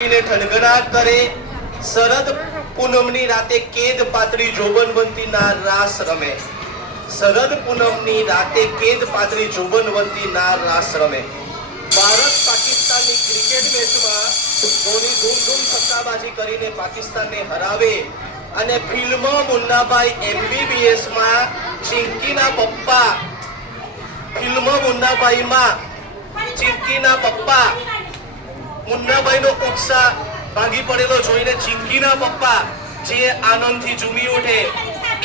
ठणगणाट करे शरद पूनमनी राते केद पातળી જોબનવંતી ના રાસ રમે શરદ પૂનમની રાતે કેદ પાતળી જોબનવંતી ના રાસ રમે ભારત પાકિસ્તાનની ક્રિકેટ મેચમાં ધોની ધૂમ સટ્ટાબાજી કરીને પાકિસ્તાનને હરાવે અને ફિલ્મ મુન્નાભાઈ MBBS માં ચિંકીના પપ્પા ફિલ્મ મુન્નાભાઈમાં ચિંકીના પપ્પા मुन्नाभाई नो उत्साह भागी पड़ेलो जोईने चिंकीना पप्पा जे आनंदथी झूमी उठे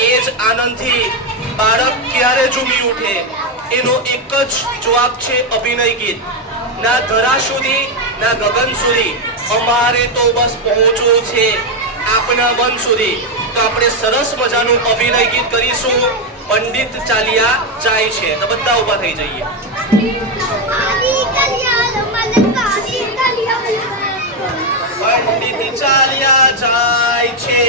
एज आनंदथी बाळक क्यारे झूमी उठे एनो एक ज जवाब छे अभिनय गीत ना धरा सुधी ना गगन सुधी अमारे तो बस पहोंचवुं छे आपना मन सुधी तो आपणे सरस मजानुं अभिनय गीत करीशुं पंडित चालिया जाय छे तो बधा उभा थई जईए पंडित चालिया जाय छे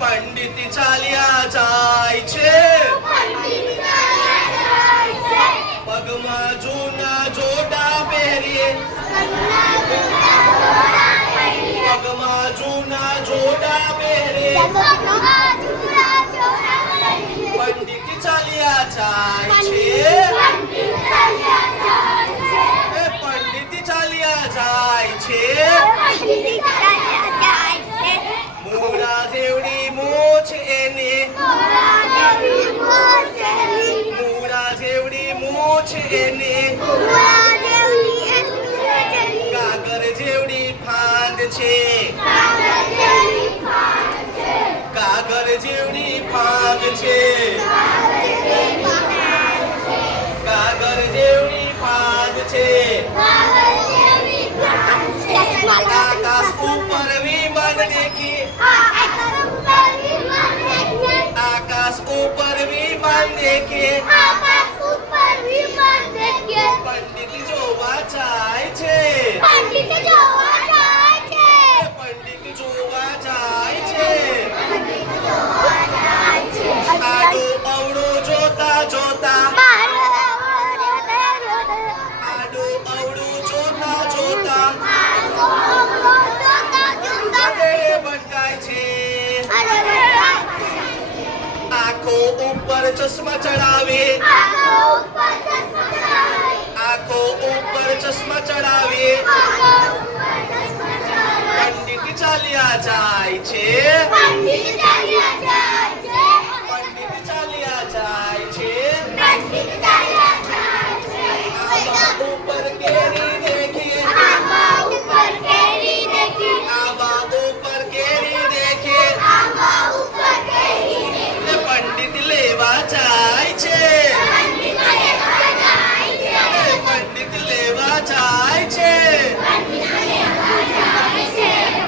पंडित चालिया जाय छे पगमा जूना जोड़ा પહેરી पगमा जूना जोड़ा પહેરી पंडित चालिया जाय छे ચાલ્યા જાય છે મોરા જેવડી મોછ એને મોરા જેવડી મોછ એને કાગર જેવડી ફાંદ છે કાગર જેવડી ફાંદ છે કાગર જેવડી ફાંદ છે आकाश ऊपर विमान देखी आकाश ऊपर विमान देखे पंडित जोवा जाय छे पंडित जोवा जाय छे आडो अवड़ो जोता जोता आडो अवड़ो जोता जोता आंखों ऊपर चश्मा चढ़ावे आंखों ऊपर चश्मा चढ़ावे पंडित चालिया जाय छे पंडित चालिया जाय छे आंबा ऊपर केरी देखिए आंबा ऊपर केरी देखिए पंडित लेवा जाय छे पंडित लेवा जाय छे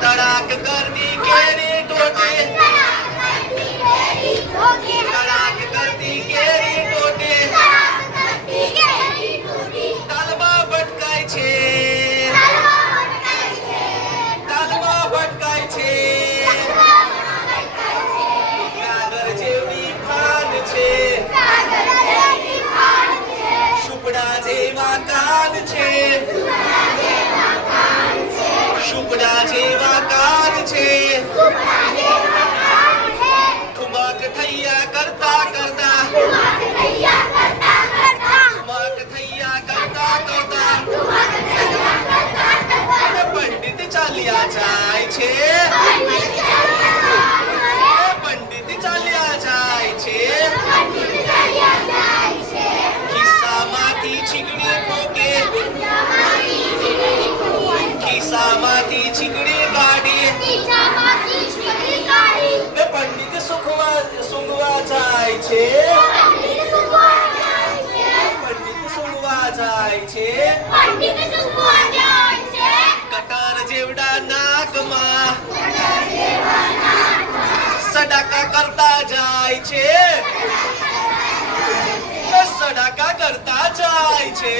तड़ाक कर दी केरी टोटे तड़ाक कर दी केरी टोटे तालबा भटकाय छे तालबा भटकाय छे कागर जेवडी फांद छे शुपड़ा जेवा कान छे शुपड़ा जेवा कान छे ठुमक थैया करता करता ठुमक थैया करता करता पंडित चालिया जाय छे पंडित चालिया जाय छे खिस्सामांथी છીકડી પોકે ખિસ્સામાંથી છીકડી કાઢી पंडित સુંઘવા જાય છે पंडित સુંઘવા જાય છે કટર જેવડા નાકમાં સડાકા કરતા જાય છે સડાકા કરતા જાય છે